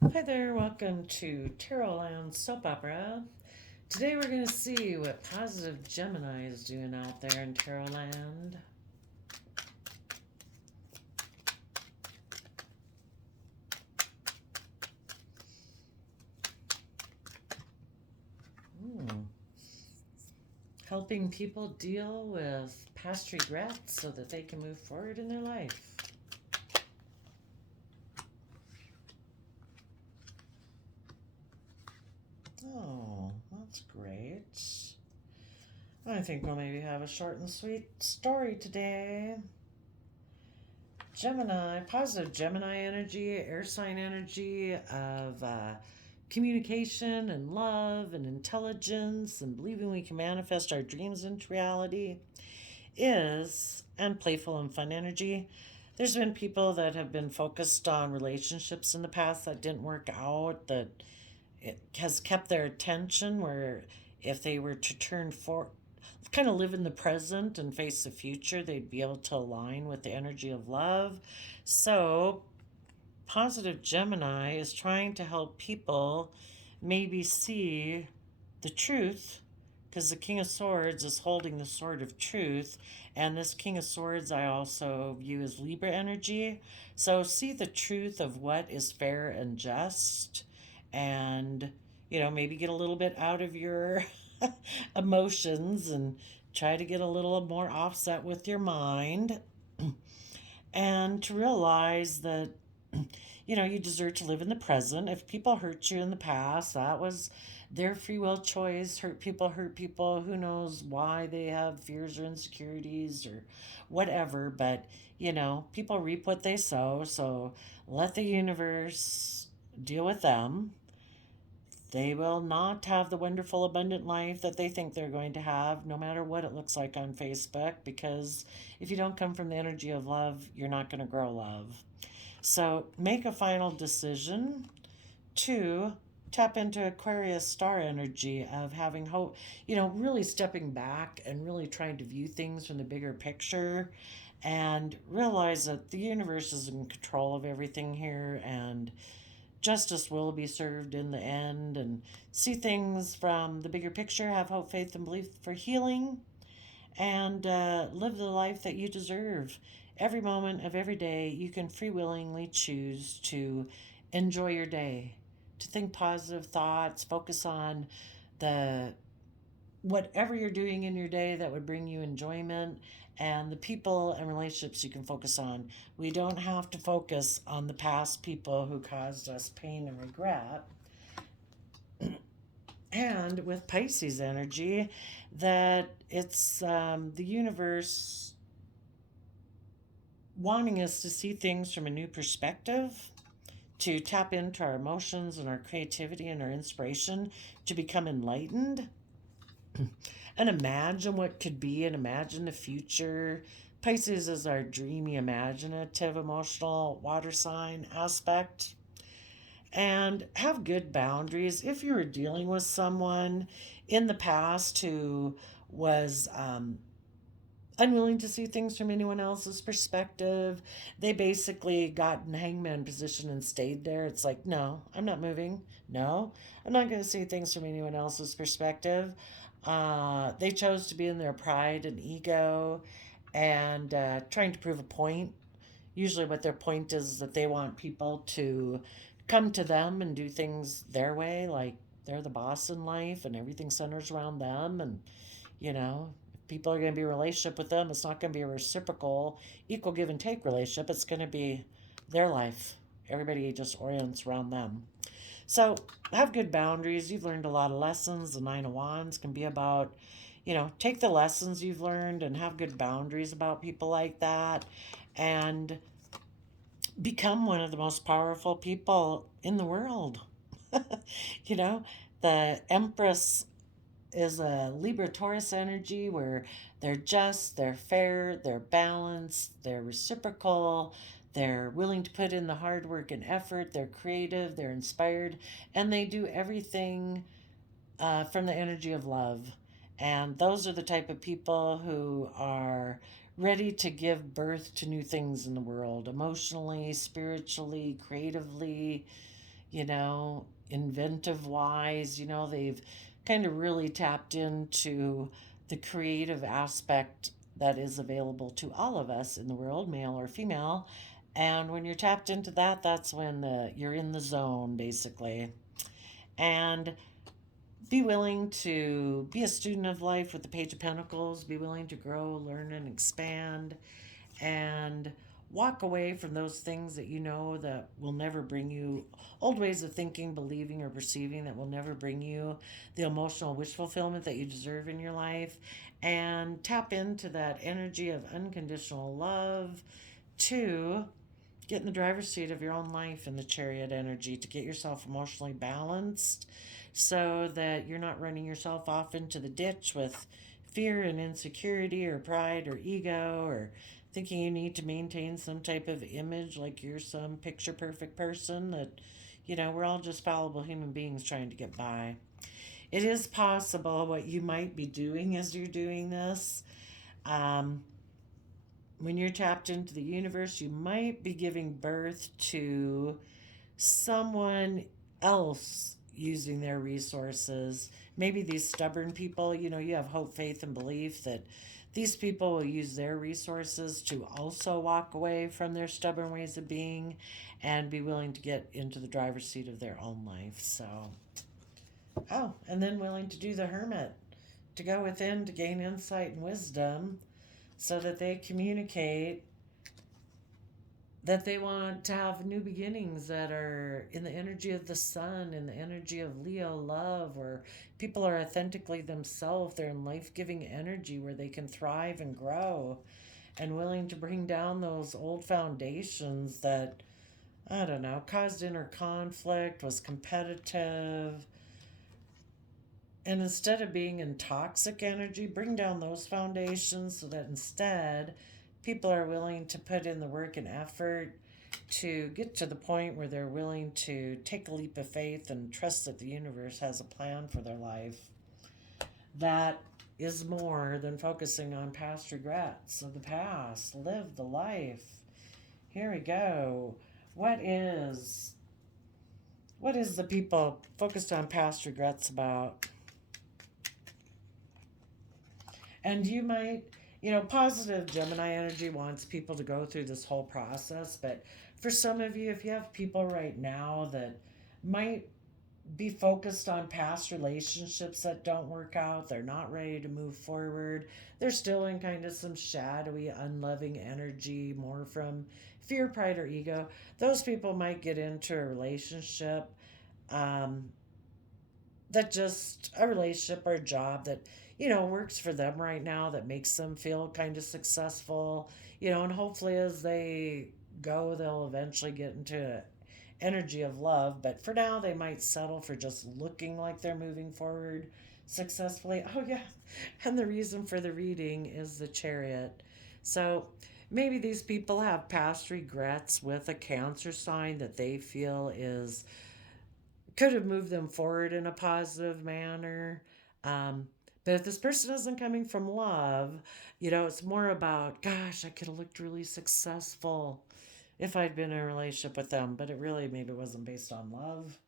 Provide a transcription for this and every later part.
Hi there, welcome to Tarot Land Soap Opera. Today we're going to see what positive Gemini is doing out there in Tarot Land. Hmm. Helping people deal with past regrets so that they can move forward in their life. Oh, that's great. I think we'll maybe have a short and sweet story today. Gemini, positive Gemini energy, air sign energy of communication and love and intelligence and believing we can manifest our dreams into reality is, and playful and fun energy. There's been people that have been focused on relationships in the past that didn't work out, that it has kept their attention, where if they were to turn for kind of live in the present and face the future, they'd be able to align with the energy of love. So positive Gemini is trying to help people maybe see the truth, because the King of Swords is holding the sword of truth, and this King of Swords I also view as Libra energy. So see the truth of what is fair and just, and maybe get a little bit out of your emotions and try to get a little more offset with your mind, and to realize that you deserve to live in the present. If people hurt you in the past, that was their free will choice. Hurt people. Who knows why they have fears or insecurities or whatever. But, people reap what they sow. So let the universe deal with them. They will not have the wonderful, abundant life that they think they're going to have, no matter what it looks like on Facebook, because if you don't come from the energy of love, you're not going to grow love. So make a final decision to tap into Aquarius star energy of having hope, really stepping back and really trying to view things from the bigger picture and realize that the universe is in control of everything here, and justice will be served in the end, and see things from the bigger picture, have hope, faith, and belief for healing, and live the life that you deserve. Every moment of every day, you can free willingly choose to enjoy your day, to think positive thoughts, focus on the whatever you're doing in your day that would bring you enjoyment, and the people and relationships you can focus on. We don't have to focus on the past people who caused us pain and regret. And with Pisces energy, that it's the universe wanting us to see things from a new perspective, to tap into our emotions and our creativity and our inspiration, to become enlightened and imagine what could be and imagine the future. Pisces is our dreamy, imaginative, emotional water sign aspect. And have good boundaries. If you were dealing with someone in the past who was unwilling to see things from anyone else's perspective, they basically got in hangman position and stayed there. It's like, no, I'm not moving. No, I'm not going to see things from anyone else's perspective. They chose to be in their pride and ego and trying to prove a point. Usually, what their point is that they want people to come to them and do things their way, like they're the boss in life and everything centers around them. And, if people are going to be in a relationship with them, it's not going to be a reciprocal, equal give and take relationship. It's going to be their life. Everybody just orients around them. So have good boundaries. You've learned a lot of lessons. The Nine of Wands can be about, take the lessons you've learned and have good boundaries about people like that, and become one of the most powerful people in the world. you know, the Empress is a Libra Taurus energy where they're just, they're fair, they're balanced, they're reciprocal, they're willing to put in the hard work and effort, they're creative, they're inspired, and they do everything from the energy of love. And those are the type of people who are ready to give birth to new things in the world, emotionally, spiritually, creatively. inventive wise. They've kind of really tapped into the creative aspect that is available to all of us in the world, male or female. And when you're tapped into that, that's when you're in the zone, basically. And be willing to be a student of life with the Page of Pentacles. Be willing to grow, learn, and expand. And walk away from those things that you know that will never bring you, old ways of thinking, believing, or perceiving that will never bring you the emotional wish fulfillment that you deserve in your life. And tap into that energy of unconditional love to get in the driver's seat of your own life in the Chariot energy, to get yourself emotionally balanced so that you're not running yourself off into the ditch with fear and insecurity or pride or ego, or thinking you need to maintain some type of image like you're some picture perfect person. That we're all just fallible human beings trying to get by. It is possible what you might be doing as you're doing this. um, when you're tapped into the universe, you might be giving birth to someone else using their resources. Maybe these stubborn people, you have hope, faith, and belief that these people will use their resources to also walk away from their stubborn ways of being and be willing to get into the driver's seat of their own life. So, and then willing to do the hermit, to go within to gain insight and wisdom so that they communicate that they want to have new beginnings that are in the energy of the sun, in the energy of Leo love, where people are authentically themselves. They're in life-giving energy where they can thrive and grow, and willing to bring down those old foundations that, I don't know, caused inner conflict, was competitive. And instead of being in toxic energy, bring down those foundations so that instead people are willing to put in the work and effort to get to the point where they're willing to take a leap of faith and trust that the universe has a plan for their life that is more than focusing on past regrets of the past. Live the life. Here we go. What is the people focused on past regrets about? And you might, positive Gemini energy wants people to go through this whole process. But for some of you, if you have people right now that might be focused on past relationships that don't work out, they're not ready to move forward, they're still in kind of some shadowy, unloving energy, more from fear, pride, or ego, those people might get into a relationship that just a relationship or a job that works for them right now, that makes them feel kind of successful, and hopefully as they go they'll eventually get into energy of love. But for now they might settle for just looking like they're moving forward successfully. Oh yeah, and the reason for the reading is the Chariot. So maybe these people have past regrets with a Cancer sign that they feel is could have moved them forward in a positive manner. Um, but if this person isn't coming from love, it's more about, gosh, I could have looked really successful if I'd been in a relationship with them. But it really maybe wasn't based on love.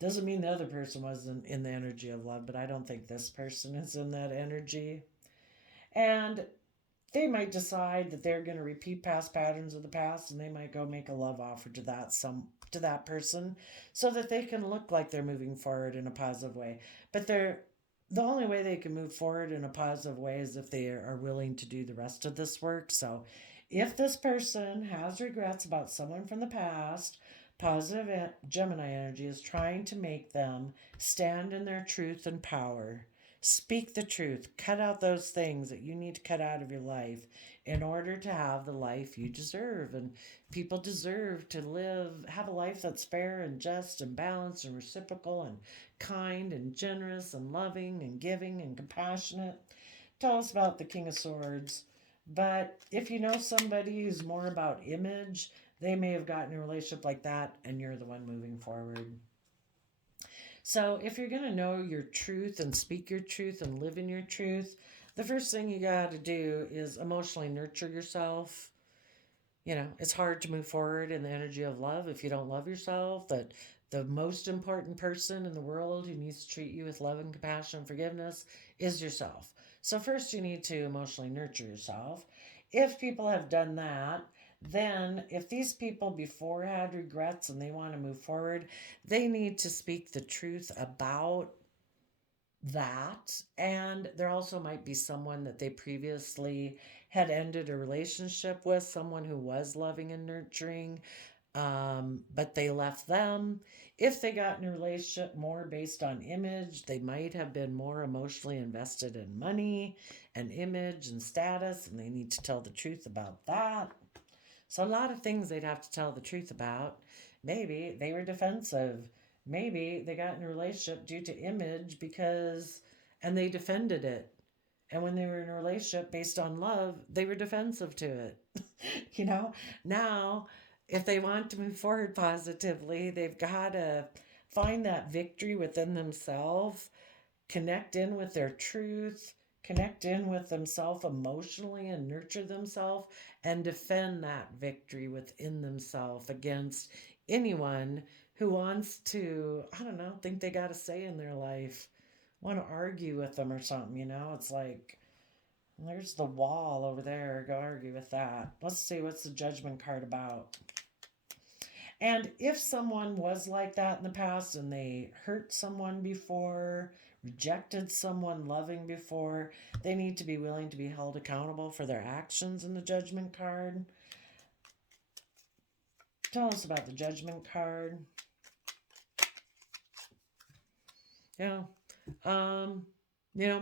Doesn't mean the other person wasn't in the energy of love, but I don't think this person is in that energy. And they might decide that they're going to repeat past patterns of the past, and they might go make a love offer to that person so that they can look like they're moving forward in a positive way. But the only way they can move forward in a positive way is if they are willing to do the rest of this work. So if this person has regrets about someone from the past, positive Gemini energy is trying to make them stand in their truth and power. Speak the truth. Cut out those things that you need to cut out of your life in order to have the life you deserve. And people deserve to have a life that's fair and just and balanced and reciprocal and kind and generous and loving and giving and compassionate. Tell us about the King of Swords. But if you know somebody who's more about image, they may have gotten a relationship like that and you're the one moving forward. So if you're going to know your truth and speak your truth and live in your truth, the first thing you got to do is emotionally nurture yourself. It's hard to move forward in the energy of love if you don't love yourself. That the most important person in the world who needs to treat you with love and compassion and forgiveness is yourself. So, first, you need to emotionally nurture yourself. If people have done that, then if these people before had regrets and they want to move forward, they need to speak the truth about that. And there also might be someone that they previously had ended a relationship with, someone who was loving and nurturing, but they left them. If they got in a relationship more based on image, they might have been more emotionally invested in money and image and status, and they need to tell the truth about that. So, a lot of things they'd have to tell the truth about. Maybe they were defensive. Maybe they got in a relationship due to image and they defended it. And when they were in a relationship based on love, they were defensive to it. you know, Now, if they want to move forward positively, they've got to find that victory within themselves, connect in with their truth, connect in with themselves emotionally and nurture themselves and defend that victory within themselves against anyone who wants to, I don't know, think they got a say in their life, want to argue with them or something. It's like, there's the wall over there. Go argue with that. Let's see, what's the judgment card about? And if someone was like that in the past and they hurt someone before, rejected someone loving before, they need to be willing to be held accountable for their actions in the judgment card. Tell us about the judgment card. Yeah.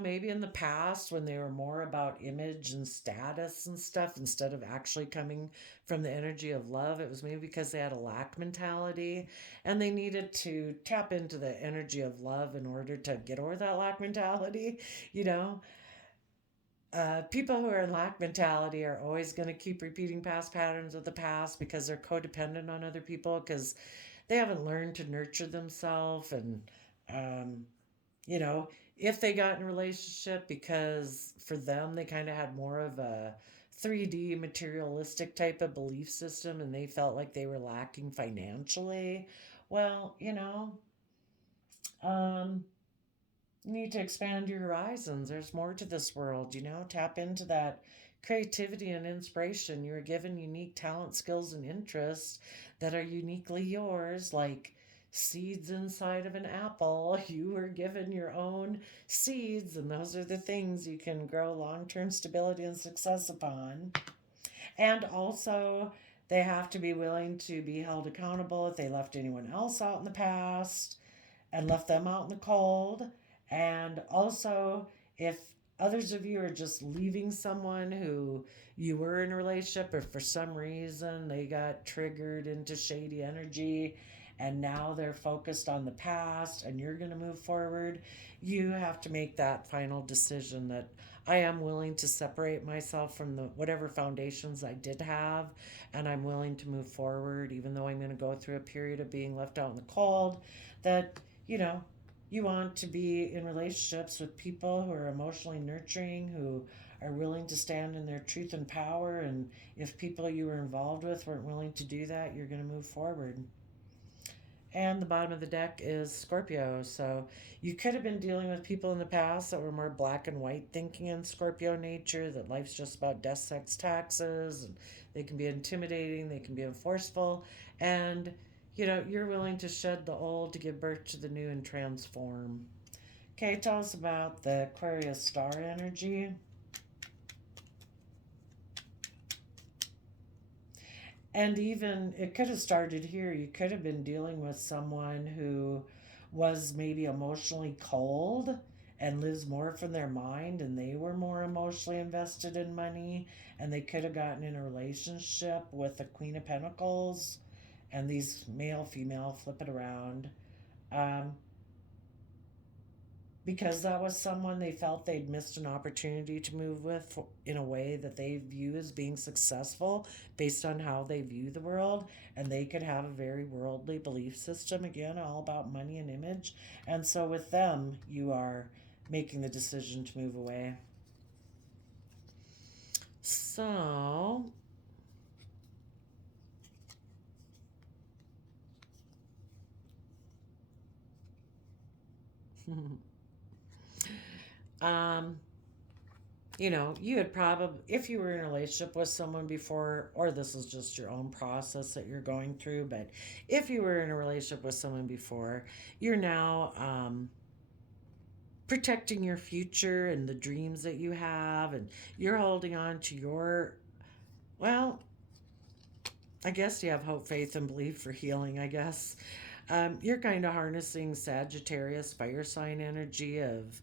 Maybe in the past when they were more about image and status and stuff instead of actually coming from the energy of love, it was maybe because they had a lack mentality and they needed to tap into the energy of love in order to get over that lack mentality. You know, People who are in lack mentality are always going to keep repeating past patterns of the past because they're codependent on other people because they haven't learned to nurture themselves and um, you know, if they got in a relationship because for them they kind of had more of a 3D materialistic type of belief system and they felt like they were lacking financially, well, um, you need to expand your horizons. There's more to this world. Tap into that creativity and inspiration. You're given unique talent, skills, and interests that are uniquely yours, like seeds inside of an apple. You were given your own seeds, and those are the things you can grow long term stability and success upon. And also, they have to be willing to be held accountable if they left anyone else out in the past and left them out in the cold. And also, if others of you are just leaving someone who you were in a relationship, or for some reason they got triggered into shady energy and now they're focused on the past and you're going to move forward, you have to make that final decision that I am willing to separate myself from the whatever foundations I did have, and I'm willing to move forward even though I'm going to go through a period of being left out in the cold. That you know you want to be in relationships with people who are emotionally nurturing, who are willing to stand in their truth and power. And if people you were involved with weren't willing to do that, you're going to move forward. And the bottom of the deck is Scorpio. So you could have been dealing with people in the past that were more black and white thinking in Scorpio nature, that life's just about death, sex, taxes, and they can be intimidating, they can be forceful. And you're willing to shed the old to give birth to the new and transform. Okay, tell us about the Aquarius star energy. And even it could have started here. You could have been dealing with someone who was maybe emotionally cold and lives more from their mind, and they were more emotionally invested in money, and they could have gotten in a relationship with the Queen of Pentacles and these male female flip it around. Um, because that was someone they felt they'd missed an opportunity to move with in a way that they view as being successful based on how they view the world. And they could have a very worldly belief system, again, all about money and image. And so with them, you are making the decision to move away. So um, you had probably, if you were in a relationship with someone before, or this is just your own process that you're going through, but if you were in a relationship with someone before, you're now protecting your future and the dreams that you have, and you're holding on to your, well, I guess you have hope, faith, and belief for healing, I guess. You're kind of harnessing Sagittarius fire sign energy of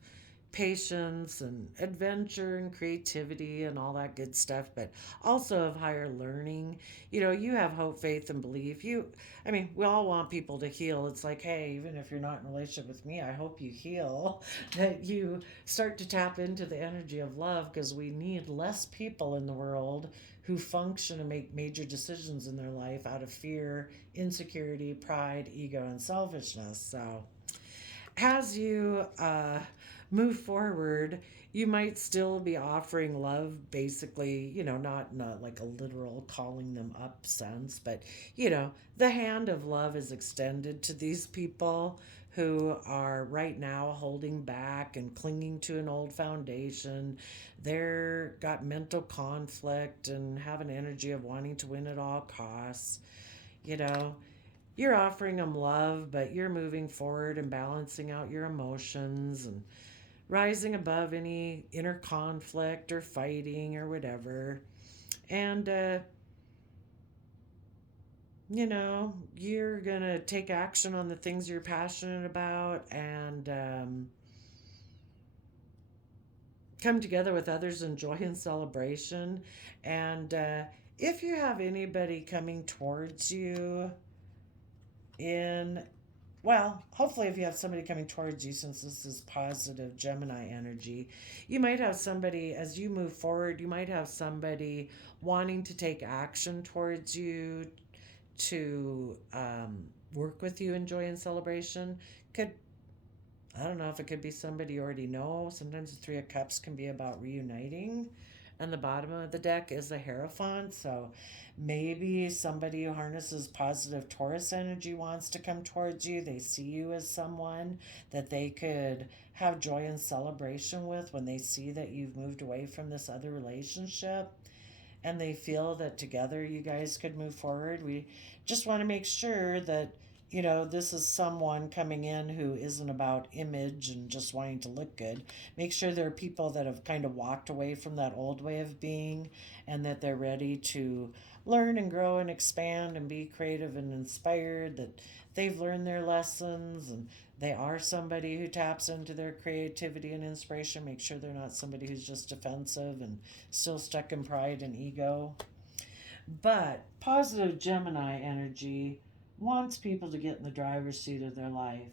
patience and adventure and creativity and all that good stuff, but also of higher learning. You have hope, faith, and belief. I mean, we all want people to heal. It's like, hey, even if you're not in a relationship with me, I hope you heal, that you start to tap into the energy of love, because we need less people in the world who function and make major decisions in their life out of fear, insecurity, pride, ego, and selfishness. So, as you move forward, you might still be offering love, basically, not like a literal calling them up sense, but, the hand of love is extended to these people who are right now holding back and clinging to an old foundation. They're got mental conflict and have an energy of wanting to win at all costs. You know, you're offering them love, but you're moving forward and balancing out your emotions and rising above any inner conflict or fighting or whatever. And, you're going to take action on the things you're passionate about, and come together with others in joy and celebration. And if you have anybody coming towards you in, well, hopefully, if you have somebody coming towards you, since this is positive Gemini energy, you might have somebody, as you move forward, you might have somebody wanting to take action towards you to work with you in joy and celebration. Could, I don't know if it could be somebody you already know. Sometimes the Three of Cups can be about reuniting. And the bottom of the deck is the Hierophant. So maybe somebody who harnesses positive Taurus energy wants to come towards you. They see you as someone that they could have joy and celebration with when they see that you've moved away from this other relationship. And they feel that together you guys could move forward. We just want to make sure that this is someone coming in who isn't about image and just wanting to look good. Make sure there are people that have kind of walked away from that old way of being, and that they're ready to learn and grow and expand and be creative and inspired, that they've learned their lessons and they are somebody who taps into their creativity and inspiration. Make sure they're not somebody who's just defensive and still stuck in pride and ego. But positive Gemini energy wants people to get in the driver's seat of their life,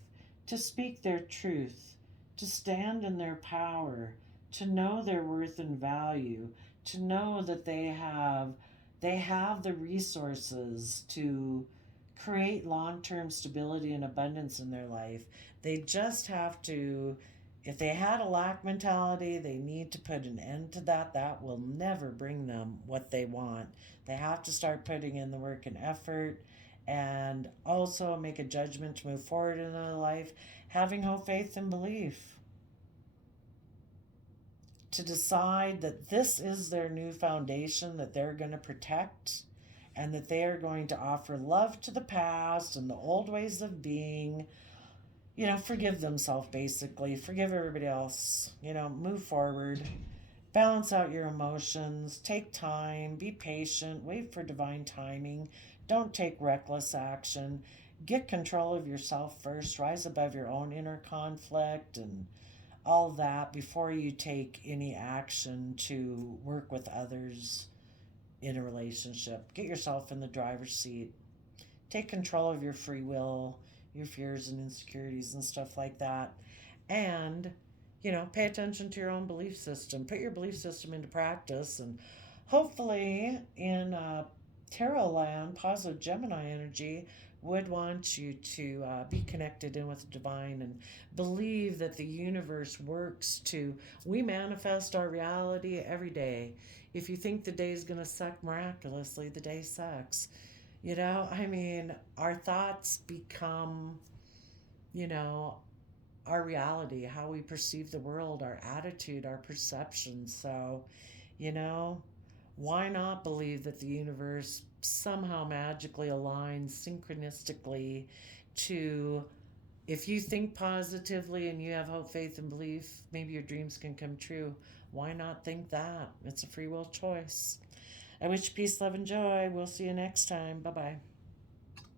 to speak their truth, to stand in their power, to know their worth and value, to know that they have the resources to create long-term stability and abundance in their life. They just have to, if they had a lack mentality, they need to put an end to that. That will never bring them what they want. They have to start putting in the work and effort, and also make a judgment to move forward in their life, having hope, faith, and belief. To decide that this is their new foundation that they're going to protect, and that they are going to offer love to the past and the old ways of being. Forgive themselves, basically. Forgive everybody else. Move forward. Balance out your emotions. Take time. Be patient. Wait for divine timing. Don't take reckless action. Get control of yourself first. Rise above your own inner conflict and all that before you take any action to work with others in a relationship. Get yourself in the driver's seat. Take control of your free will, your fears and insecurities and stuff like that. And, pay attention to your own belief system. Put your belief system into practice. And hopefully, in Tarot land, positive Gemini energy would want you to be connected in with the divine and believe that the universe works we manifest our reality every day. If you think the day is going to suck, miraculously, the day sucks. Our thoughts become, our reality, how we perceive the world, our attitude, our perception. So, you know, why not believe that the universe somehow magically aligns synchronistically to, if you think positively and you have hope, faith, and belief, maybe your dreams can come true. Why not think that? It's a free will choice. I wish you peace, love, and joy. We'll see you next time. Bye bye.